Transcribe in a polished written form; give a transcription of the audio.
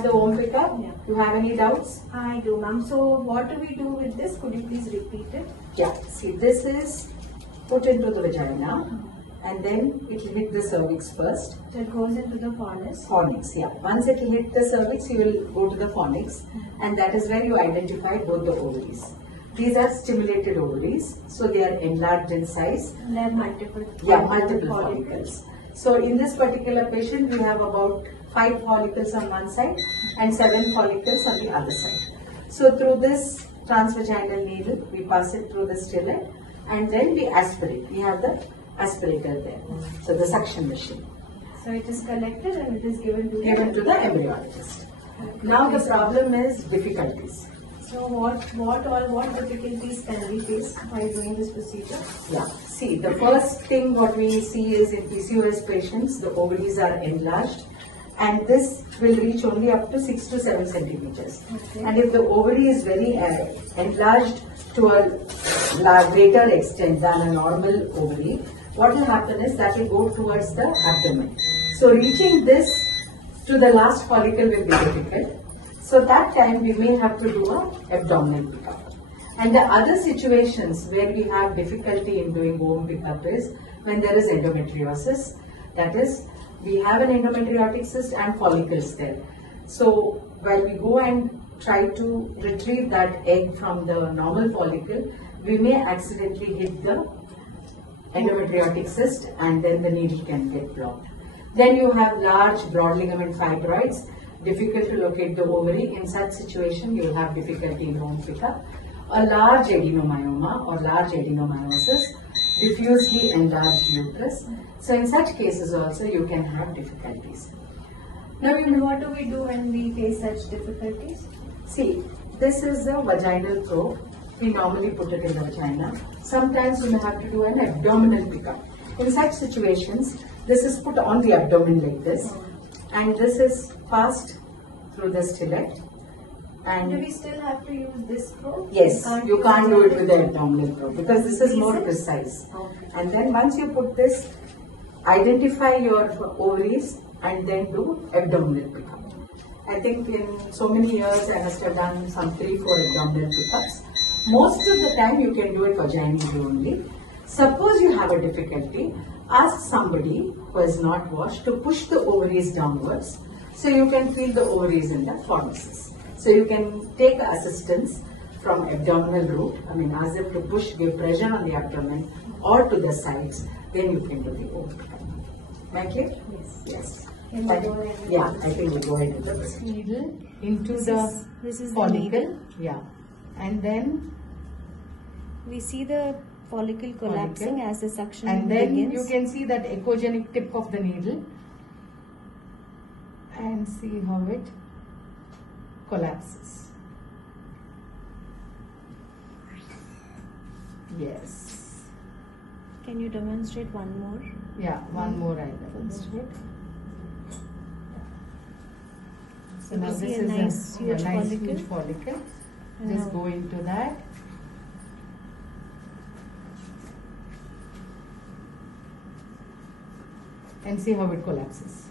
have the Ovum pickup? Yeah. You have any doubts? I do, ma'am. So what do we do with this? Could you please repeat it? Yeah. See, this is put into the vagina and then it will hit the cervix first. So it goes into the fornix. Fornix, yeah. Once it will hit the cervix, you will go to the fornix, and that is where you identify both the ovaries. These are stimulated ovaries, so they are enlarged in size. And there are multiple. Multiple follicles. So in this particular patient, we have about 5 follicles on one side and 7 follicles on the other side. So through this transvaginal needle, we pass it through the stylet and then we aspirate. We have the aspirator there. So the suction machine. So it is collected and it is given to the embryologist. Now the problem is difficulties. So what difficulties can we face while doing this procedure? Yeah. See, the first thing what we see is in PCOS patients, the ovaries are enlarged, and this will reach only up to 6 to 7 centimeters. Okay. And if the ovary is very enlarged to a greater extent than a normal ovary, what will happen is that will go towards the abdomen. So reaching this to the last follicle will be difficult. So that time we may have to do an abdominal pickup. And the other situations where we have difficulty in doing Ovum pickup is when there is endometriosis. That is, we have an endometriotic cyst and follicles there. So while we go and try to retrieve that egg from the normal follicle, we may accidentally hit the endometriotic cyst and then the needle can get blocked. Then you have large broad ligament fibroids, difficult to locate the ovary. In such situation, you will have difficulty in Ovum pickup. A large adenomyoma or large adenomyosis, diffusely enlarged uterus. So in such cases also you can have difficulties. Now, what do we do when we face such difficulties? See, this is a vaginal probe. We normally put it in the vagina. Sometimes we may have to do an abdominal pickup. In such situations, this is put on the abdomen like this, and this is passed through the stylet. And do we still have to use this probe? Yes, you can't do it with the abdominal probe because this is more precise. Okay. And then once you put this, identify your ovaries and then do abdominal pickup. I think in so many years I must have done some 3-4 abdominal pickups. Most of the time you can do it vaginally only. Suppose you have a difficulty, ask somebody who has not washed to push the ovaries downwards so you can feel the ovaries in the fornices. So you can take assistance from abdominal route, ask them to push, give pressure on the abdomen or to the sides, then you can do the Ovum pickup. Am I clear? Yes. Yes. Yeah, I think we'll go ahead with this needle into this is follicle. the needle. Yeah. And then We see the follicle collapsing as the suction and then begins. you can see that echogenic tip of the needle and see how it collapses. Yes. Can you demonstrate one more? Yeah, one more I demonstrate. So now see this a is nice huge follicle. huge follicle. Just go into that. And see how it collapses.